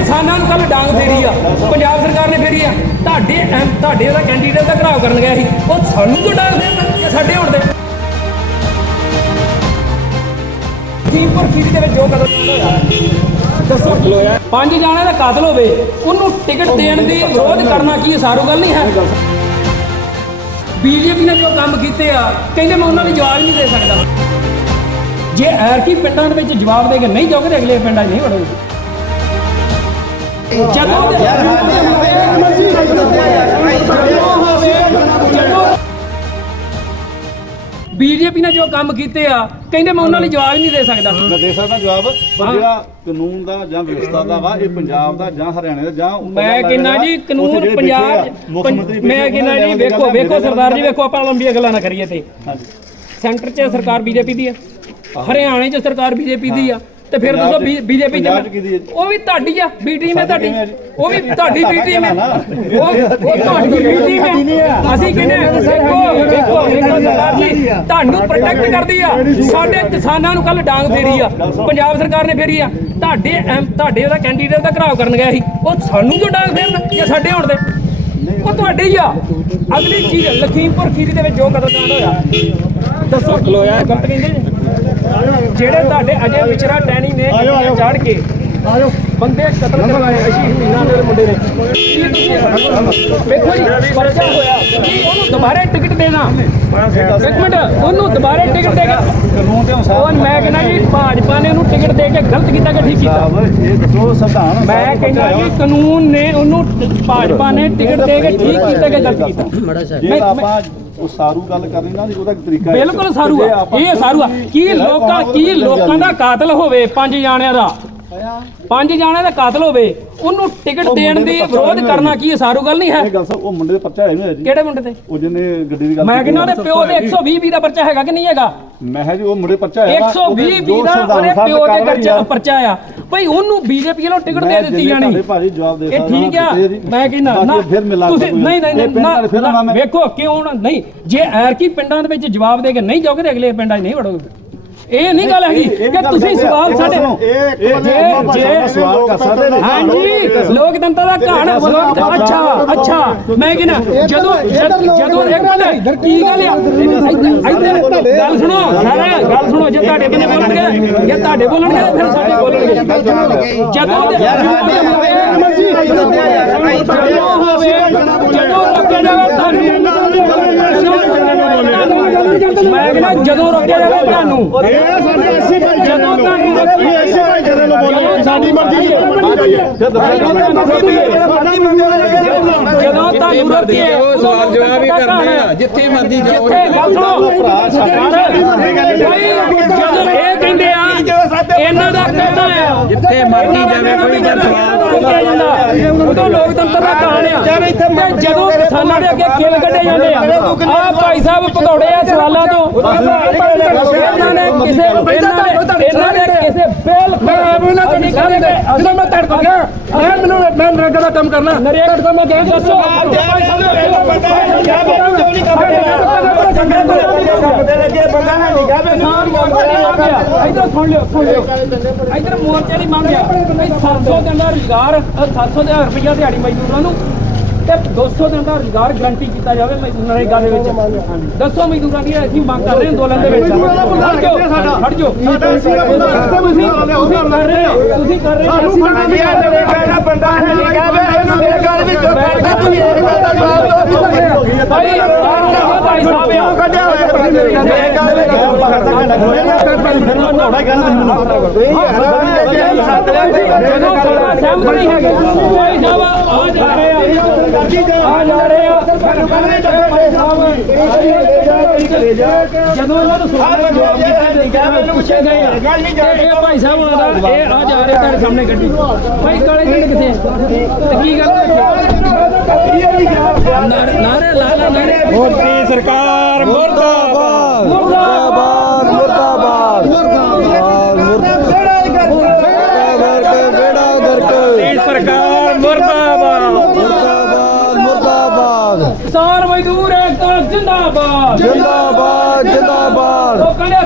ਕਿਸਾਨਾਂ ਨੂੰ ਕੱਲ ਡਾਂਗ ਫੇਰੀ ਆ। ਪੰਜਾਬ ਸਰਕਾਰ ਨੇ ਫੇਰੀ ਆ। ਤੁਹਾਡੇ ਤੁਹਾਡੇ ਦਾ ਕੈਂਡੀਡੇਟ ਦਾ ਘਰਾਵ ਕਰਨ ਗਿਆ ਸੀ। ਉਹ ਸਾਨੂੰ ਕਿਉਂ ਡਾਂਗ ਫੇਰਦਾ ਸਾਡੇ ਹੋਣ ਦੇ ਕੀਪਰ ਖੀਰੀ ਦੇ ਵਿੱਚ ਜੋ ਕਦਮ ਹੋਇਆ। ਦੱਸੋ। ਪੰਜ ਜਾਣਿਆਂ ਦਾ ਕਾਤਲ ਹੋਵੇ, ਉਹਨੂੰ ਟਿਕਟ ਦੇਣ ਦੀ ਵਿਰੋਧ ਕਰਨਾ ਕੀ ਸਾਰੂ ਗੱਲ ਨਹੀਂ ਹੈ। ਬੀਜੇਪੀ ਨੇ ਜੋ ਕੰਮ ਕੀਤੇ ਆ, ਕਹਿੰਦੇ ਮੈਂ ਉਹਨਾਂ ਨੂੰ ਜਵਾਬ ਨਹੀਂ ਦੇ ਸਕਦਾ। ਜੇ ਐਰਕੀ ਪਿੰਡਾਂ ਦੇ ਵਿੱਚ ਜਵਾਬ ਦੇ ਕੇ ਨਹੀਂ ਜਾਓਗੇ ਤੇ ਅਗਲੇ ਪਿੰਡਾਂ 'ਚ ਨਹੀਂ ਵੜੋਗੇ। ਜਦੋਂ ਬੀਜੇਪੀ ਨੇ ਜੋ ਕੰਮ ਕੀਤੇ ਆ ਕਹਿੰਦੇ ਮੈਂ ਉਹਨਾਂ ਨੂੰ ਜਵਾਬ ਨਹੀਂ ਦੇ ਸਕਦਾ ਮੈਂ ਦੇ ਸਕਦਾ ਜਵਾਬ ਪਰ। ਜਿਹੜਾ ਕਾਨੂੰਨ ਦਾ ਜਾਂ ਵਿਵਸਥਾ ਦਾ ਵਾ ਇਹ ਪੰਜਾਬ ਦਾ ਜਾਂ ਹਰਿਆਣੇ ਦਾ ਜਾਂ ਮੈਂ ਕਹਿੰਦਾ ਜੀ ਕਾਨੂੰਨ ਪੰਜਾਬ ਮੈਂ ਕਹਿੰਦਾ ਜੀ ਵੇਖੋ ਵੇਖੋ ਸਰਦਾਰ ਜੀ ਵੇਖੋ ਆਪਾਂ ਲੰਬੀਆਂ ਗੱਲਾਂ ਨਾ ਕਰੀਏ ਤੇ ਹਾਂਜੀ ਸੈਂਟਰ 'ਚ ਸਰਕਾਰ ਬੀਜੇਪੀ ਦੀ ਆ ਹਰਿਆਣੇ 'ਚ ਸਰਕਾਰ ਬੀਜੇਪੀ ਦੀ ਆ ਤੇ ਫਿਰ ਦੱਸੋ ਬੀਜੇਪੀ ਚ? ਉਹ ਵੀ ਤੁਹਾਡੀ ਆ ਬੀ ਟੀਮ ਹੈ ਤੁਹਾਡੀ? ਉਹ ਵੀ ਤੁਹਾਡੀ ਬੀ ਟੀਮ ਹੈ। ਉਹ ਉਹ ਤੁਹਾਡੀ ਬੀ ਟੀਮ ਹੈ। ਅਸੀਂ ਕਹਿੰਦੇ ਵੇਖੋ ਵੇਖੋ ਸਰਦਾਰ ਜੀ ਤੁਹਾਨੂੰ ਪ੍ਰੋਟੈਕਟ ਕਰਦੀ ਆ। ਸਾਡੇ ਕਿਸਾਨਾਂ ਨੂੰ ਕੱਲ ਡਾਂਗ ਫੇਰੀ ਆ। ਪੰਜਾਬ ਸਰਕਾਰ ਨੇ ਫੇਰੀ ਆ। ਤੁਹਾਡੇ ਐਮ- ਤੁਹਾਡੇ ਉਹਦਾ ਕੈਂਡੀਡੇਟ ਦਾ ਘਰਾਵ ਕਰਨ ਗਿਆ ਸੀ। ਉਹ ਸਾਨੂੰ ਕਿਉਂ ਡਾਂਗ ਫੇਰਨ ਜਾਂ ਸਾਡੇ ਹੋਣ ਦੇ ਉਹ ਤੁਹਾਡੇ ਹੀ ਆ। ਅਗਲੀ ਚੀਜ਼ ਲਖੀਮਪੁਰ ਖੀਰੀ ਦੇ ਵਿੱਚ ਜੋ ਕਤਲ ਕਾਂਡ ਹੋਇਆ। ਦੱਸੋ ਖਲੋਇਆ ਗਲਤ ਕਹਿੰਦੇ ਜੀ ਜਿਹੜੇ ਤੁਹਾਡੇ ਅਜੇ ਵਿਚਰਾ ਟੈਣੀ ਨੇ ਚੜ ਕੇ ਬੰਦੇ ਕਤਲ ਕਰਵਾਏ ਅਸ਼ੀਸ਼ ਮੀਨਾ ਦੇ ਮੁੰਡੇ ਨੇ। ਵੇਖੋ ਜੀ ਪਰਚਾ ਹੋਇਆ। ਉਹਨੂੰ ਦੁਬਾਰੇ ਟਿਕਟ ਦੇਣਾ? ਇੱਕ ਮਿੰਟ ਉਹਨੂੰ ਦੁਬਾਰੇ ਟਿਕਟ ਦੇ ਕੇ ਕਾਨੂੰਨ ਤੇ ਉਹ ਅਨੁਸਾਰ ਮੈਂ ਕਹਿੰਦਾ ਜੀ ਭਾਜਪਾ ਨੇ ਉਹਨੂੰ ਟਿਕਟ ਦੇ ਕੇ ਗਲਤ ਕੀਤਾ ਕਿ ਠੀਕ ਕੀਤਾ? ਸਾਹਿਬ ਇਹ ਦੱਸੋ ਸੰਵਿਧਾਨ ਮੈਂ ਕਹਿੰਦਾ ਜੀ ਕਾਨੂੰਨ ਨੇ ਉਹਨੂੰ ਭਾਜਪਾ ਨੇ ਟਿਕਟ ਦੇ ਕੇ ਠੀਕ ਕੀਤਾ ਕਿ ਗਲਤ ਕੀਤਾ? ਮੈਂ- ਆਪਾਂ ਉਹ ਸਾਰੂ ਗੱਲ ਕਰਨੀ ਨਾ ਉਹਦਾ ਤਰੀਕਾ ਹੈ। ਬਿਲਕੁਲ ਸਾਰੂ ਆ। ਇਹ ਸਾਰੂ ਆ। ਕੀ ਲੋਕਾਂ ਕੀ ਲੋਕਾਂ ਦਾ ਕਾਤਲ ਹੋਵੇ ਪੰਜ ਜਾਣਿਆਂ ਦਾ? ਪੰਜ ਜਾਣਿਆਂ ਦਾ ਕਾਤਲ ਹੋਵੇ ਉਹਨੂੰ ਟਿਕਟ ਦੇਣ ਦੀ ਵਿਰੋਧ ਕਰਨਾ ਕੀ ਸਾਰੂ ਗੱਲ ਨਹੀਂ ਹੈ? ਇਹ ਗੱਲ ਸਭ ਉਹ ਮੁੰਡੇ ਦੇ ਪਰਚਾ ਹੈ ਨਹੀਂ ਜੀ। ਕਿਹੜੇ ਮੁੰਡੇ ਤੇ ਉਹ ਜਿਹਨੇ ਗੱਡੀ ਦੀ ਗੱਲ ਮੈਂ ਕਹਿੰਦਾ ਉਹਦੇ ਪਿਓ ਦੇ 120 ਵੀ ਦਾ ਪਰਚਾ ਹੈਗਾ ਕਿ ਨਹੀਂ ਹੈਗਾ? ਮੈਂ ਕਿਹਾ ਜੀ ਉਹ ਮੁੰਡੇ ਪਰਚਾ ਹੈ 120 ਵੀ ਦਾ ਉਹਦੇ ਪਿਓ ਦੇ ਪਰਚਾ ਆ ਭਈ ਉਹਨੂੰ ਬੀਜੇਪੀ ਵੱਲੋਂ ਟਿਕਟ ਦੇ ਦਿੱਤੀ ਜਾਣੀ। ਭਾਜੀ ਜਵਾਬ ਦੇ ਇਹ ਠੀਕ ਆ ਮੈਂ ਕਹਿੰਦਾ ਨਾ ਤੁਸੀਂ ਨਹੀਂ ਨਹੀਂ ਨਹੀਂ, ਵੇਖੋ ਕਿਉਂ ਨਹੀਂ ਜੇ ਐਰਕੀ ਪਿੰਡਾਂ ਦੇ ਵਿੱਚ ਜਵਾਬ ਦੇ ਕੇ ਨਹੀਂ ਜਾਓਗੇ ਤੇ ਅਗਲੇ ਪਿੰਡਾਂ 'ਚ ਨਹੀਂ ਵੜੋਗੇ। ਇਹ ਨਹੀਂ ਗੱਲ ਹੈਗੀ ਕਿ ਤੁਸੀਂ ਸਵਾਲ ਸਾਡੇ ਇਹ ਜੇ- ਜੇ- ਸਵਾਲ ਕਰ ਸਕਦੇ ਨੇ ਹਾਂਜੀ ਲੋਕਤੰਤਰ ਦਾ ਘਾਣ ਲੋਕ ਅੱਛਾ ਅੱਛਾ ਮੈਂ ਕਹਿੰਦਾ ਜਦੋਂ ਜਦ- ਇੱਕ ਮਿੰਟ ਕੀ ਗੱਲ ਆ ਇੱਧਰ ਗੱਲ ਸੁਣੋ ਸਾਰੇ ਗੱਲ ਸੁਣੋ ਜੇ ਤੁਹਾਡੇ ਬੰਦੇ ਬੋਲਣਗੇ ਜੇ ਤੁਹਾਡੇ ਬੋਲਣਗੇ ਫਿਰ ਸਾਡੇ ਬੋਲਣਗੇ ਜਦੋਂ ਦੇ- ਜਦੋਂ ਹੋਵੇ ਜਦੋਂ ਜਾਵੇ ਤੁਹਾਨੂੰ ਮੈਂ ਕਹਿੰਦਾ ਜਦੋਂ ਰੋਕਿਆ ਜਾਵੇ ਤੁਹਾਨੂੰ ਜਦੋਂ ਤੁਹਾਨੂੰ ਰੋਕਿਆ ਸਾਡੀ ਮਰਜ਼ੀ ਜਦੋਂ ਤੁਹਾਨੂੰ ਰੋਕਿਆ ਸਵਾਲ ਜਵਾਬ ਹੀ ਕਰਨੇ ਆ। ਜਿੱਥੇ ਮਰਜ਼ੀ ਜਾਓ। ਜਿੱਥੇ ਗੱਲ ਸੁਣੋ। ਭਾਈ ਜਦੋਂ ਇਹ ਕਹਿੰਦੇ ਆ ਇਹਨਾਂ ਦਾ ਕਹਿਣਾ ਆ ਜਿੱਥੇ ਮਰਜ਼ੀ ਜਾਵੇ ਕੋਈ ਗੱਲ ਸਵਾਲ ਰੋਕਿਆ ਜਾਂਦਾ। ਉਦੋਂ ਲੋਕਤੰਤਰ ਦਾ ਕਹਾਣ ਆ ਤੇ ਜਦੋਂ ਕਿਸਾਨਾਂ ਦੇ ਅੱਗੇ ਕਿਲ ਕੱਢੇ ਜਾਂਦੇ ਆ ਆ ਭਾਈ ਸਾਹਿਬ ਪਕੌੜੇ ਆ ਸਵਾਲਾਂ ਤੋਂ ਇਹਨਾਂ ਨੇ ਕਿਸੇ ਇਹਨਾਂ ਨੇ ਇਹਨਾਂ ਨੇ ਕਿਸੇ ਬਿਲ ਇਹਨਾਂ ਤੋਂ ਨਹੀਂ ਕਰਦੇ ਜਦੋਂ ਮੈਂ ਤੜ ਗਿਆ ਮੈਂ ਮੈਨੂੰ ਮੈਂ ਨਰੇਗਾ ਦਾ ਕੰਮ ਕਰਨਾ। ਨਰੇਗਾ ਦਾ ਮੈਂ ਕਹਿ ਦੱਸੋ ਇੱਧਰ ਸੁਣ ਲਿਓ ਸੁਣ ਲਿਓ। ਇੱਧਰ ਮੋਰਚੇ ਦੀ ਮੰਗ ਆ। ਵੀ 700 ਦਿਨ ਦਾ ਰੁਜ਼ਗਾਰ ਅ, 700 ਦੇ ਰੁਪਈਆ ਦਿਹਾੜੀ ਮਜ਼ਦੂਰਾਂ ਨੂੰ ਤੇ 200 ਦਿਨ ਦਾ ਰੁਜ਼ਗਾਰ ਗਰੰਟੀ ਕੀਤਾ ਜਾਵੇ ਮਜ਼ਦੂਰਾਂ ਦੀ ਗੱਲ ਵਿੱਚ। ਦੱਸੋ ਮਜ਼ਦੂਰਾਂ ਦੀ ਅਸੀਂ ਮੰਗ ਕਰ ਰਹੇ ਹਾਂ ਅੰਦੋਲਨ ਦੇ ਵਿੱਚ। ਹਟ ਜਾਓ ਤੁਸੀਂ ਕਰ ਰਹੇ ਹੋ ਤੁਸੀਂ ਕਰ ਰਹੇ ਹੋ ਅਸੀਂ ਤਾਂ ਨਹੀਂ ਕਰ ਰਹੇ ਬੰਦਾ ਹੈ ਨਹੀਂ ਕਹਵੇ ਇਹਨੂੰ ਮੇਰੇ ਗੱਲ ਵਿੱਚ ਭਾਈ ਆਹ ਭਾਈ ਸਾਹਿਬ ਆ। ਕੱਢਿਆ ਹੋਇਆ ਜਦੋਂ ਸਾਡਾ ਸਹਿਮਤ ਨਹੀਂ ਹੈਗੇ ਭਾਈ ਸਾਹਿਬ ਆ ਜਾ ਜਦੋਂ ਇਹਨਾਂ ਨੂੰ ਸਵਾਲ ਦਾ ਜਵਾਬ ਦਿੱਤਾ ਨਹੀਂ ਗਿਆ ਮੈਨੂੰ ਪੁੱਛੇ ਗਏ ਆ ਤੇ ਇਹ ਭਾਈ ਸਾਹਿਬ ਉਹਨਾਂ ਦਾ ਇਹ ਆ ਜਾ ਰਹੇ ਤੁਹਾਡੇ ਸਾਹਮਣੇ ਗੱਡੀ। ਭਾਈ ਕਾਲੇ ਜੀ ਕਿੱਥੇ ਤੇ ਕੀ ਗੱਲ ਨਾਰੇ ਨਾਰੇ ਲਾ ਲਾ ਨਾਰੇ। ਮੋਦੀ ਸਰਕਾਰ ਮੁਰਦਾਬਾਦ। ਸਰਕਾਰ ਮੁਰਦਾਬਾਦ ਕਿਸਾਨ ਮਜ਼ਦੂਰ ਏਕਤਾ ਜਿੰਦਾਬਾਦ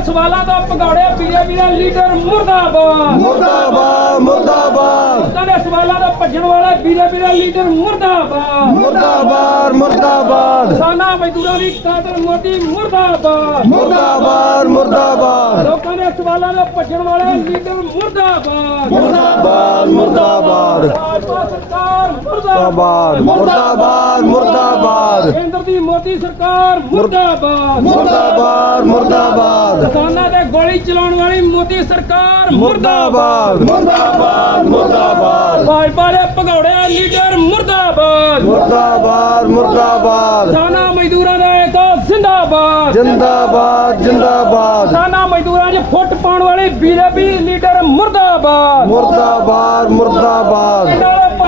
ਦੇ ਸਵਾਲਾਂ ਤੋਂ ਭਗੌੜੇ ਬੀਜੇਪੀ ਦਾ ਲੀਡਰ ਮੁਰਦਾਬਾਦ। ਮੁਰਦਾਬਾਦ ਮੁਰਦਾਬਾਦ। ਲੋਕਾਂ ਦੇ ਸਵਾਲਾਂ ਤੋਂ ਭੱਜਣ ਵਾਲਾ ਬੀਜੇਪੀ ਦਾ ਲੀਡਰ ਮੁਰਦਾਬਾਦ। ਮੁਰਦਾਬਾਦ ਮੁਰਦਾਬਾਦ। ਕਿਸਾਨਾਂ ਮਜ਼ਦੂਰਾਂ ਦੀ ਕਾਤਲ ਮੋਦੀ ਮੁਰਦਾਬਾਦ। ਮੁਰਦਾਬਾਦ ਮੁਰਦਾਬਾਦ। ਲੋਕਾਂ ਦੇ ਸਵਾਲਾਂ ਤੋਂ ਭੱਜਣ ਵਾਲਾ ਲੀਡਰ ਮੁਰਦਾਬਾਦ। ਮੁਰਦਾਬਾਦ ਮੁਰਦਾਬਾਦ। ਸਰਕਾਰ ਮੁਰਦਾਬਾਦ। ਮੁਰਦਾਬਾਦ ਮੁਰਦਾਬਾਦ ਮੁਰਦਾਬਾਦ। ਕੇਂਦਰ ਦੀ ਮੋਦੀ ਸਰਕਾਰ ਮੁਰਦਾਬਾਦ। ਮੁਰਦਾਬਾਦ ਮੁਰਦਾਬਾਦ। ਕਿਸਾਨਾਂ ਤੇ ਗੋਲੀ ਚਲਾਉਣ ਵਾਲੀ ਮੋਦੀ ਸਰਕਾਰ ਮੁਰਦਾਬਾਦ। ਮੁਰਦਾਬਾਦ ਮੁਰਦਾਬਾਦ। ਭਾਜਪਾ ਦੇ ਭਗੌੜੇ ਲੀਡਰ ਮੁਰਦਾਬਾਦ। ਮੁਰਦਾਬਾਦ ਮੁਰਦਾਬਾਦ। ਕਿਸਾਨਾਂ ਮਜ਼ਦੂਰਾਂ ਦਾ ਇੱਕ ਜ਼ਿੰਦਾਬਾਦ। ਜਿੰਦਾਬਾਦ ਜਿੰਦਾਬਾਦ। ਕਿਸਾਨਾਂ ਮਜ਼ਦੂਰਾਂ 'ਚ ਫੁੱਟ ਪਾਉਣ ਵਾਲੇ ਬੀਜੇਪੀ ਲੀਡਰ ਮੁਰਦਾਬਾਦ। ਮੁਰਦਾਬਾਦ ਮੁਰਦਾਬਾਦ।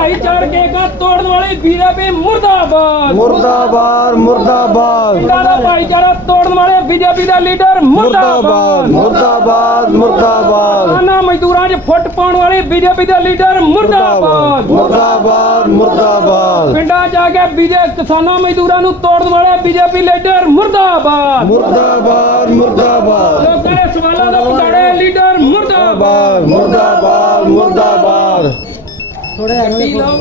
ਪਿੰਡਾਂ ਦੇ ਭਾਈਚਾਰਕ ਏਕਾ ਤੋੜਨ ਵਾਲੀ ਬੀਜੇਪੀ ਮੁਰਦਾਬਾਦ। ਮੁਰਦਾਬਾਦ ਮੁਰਦਾਬਾਦ। ਪਿੰਡਾਂ ਦਾ ਭਾਈਚਾਰਾ ਤੋੜਨ ਵਾਲੇ ਬੀਜੇਪੀ ਦਾ ਲੀਡਰ ਮੁਰਦਾਬਾਦ। ਮੁਰਦਾਬਾਦ ਮੁਰਦਾਬਾਦ। ਕਿਸਾਨਾਂ ਮਜ਼ਦੂਰਾਂ 'ਚ ਫੁੱਟ ਪਾਉਣ ਵਾਲੀ ਬੀਜੇਪੀ ਦਾ ਲੀਡਰ ਮੁਰਦਾਬਾਦ। ਮੁਰਦਾਬਾਦ ਮੁਰਦਾਬਾਦ ਪਿੰਡਾਂ 'ਚ ਜਾ ਕੇ ਬੀਜੇ ਕਿਸਾਨਾਂ ਮਜ਼ਦੂਰਾਂ ਨੂੰ ਤੋੜਨ ਵਾਲੇ ਬੀਜੇਪੀ ਲੀਡਰ ਮੁਰਦਾਬਾਦ। ਮੁਰਦਾਬਾਦ ਮੁਰਦਾਬਾਦ। ਲੋਕਾਂ ਦੇ ਸਵਾਲਾਂ ਦਾ ਪਟਾੜੇ ਲੀਡਰ ਮੁਰਦਾਬਾਦ ਮੁਰਦਾਬਾਦ ਮੁਰਦਾਬਾਦ। ਮੁਰਦਾਬਾਦ ਗੱਡੀ ਲਾਓ।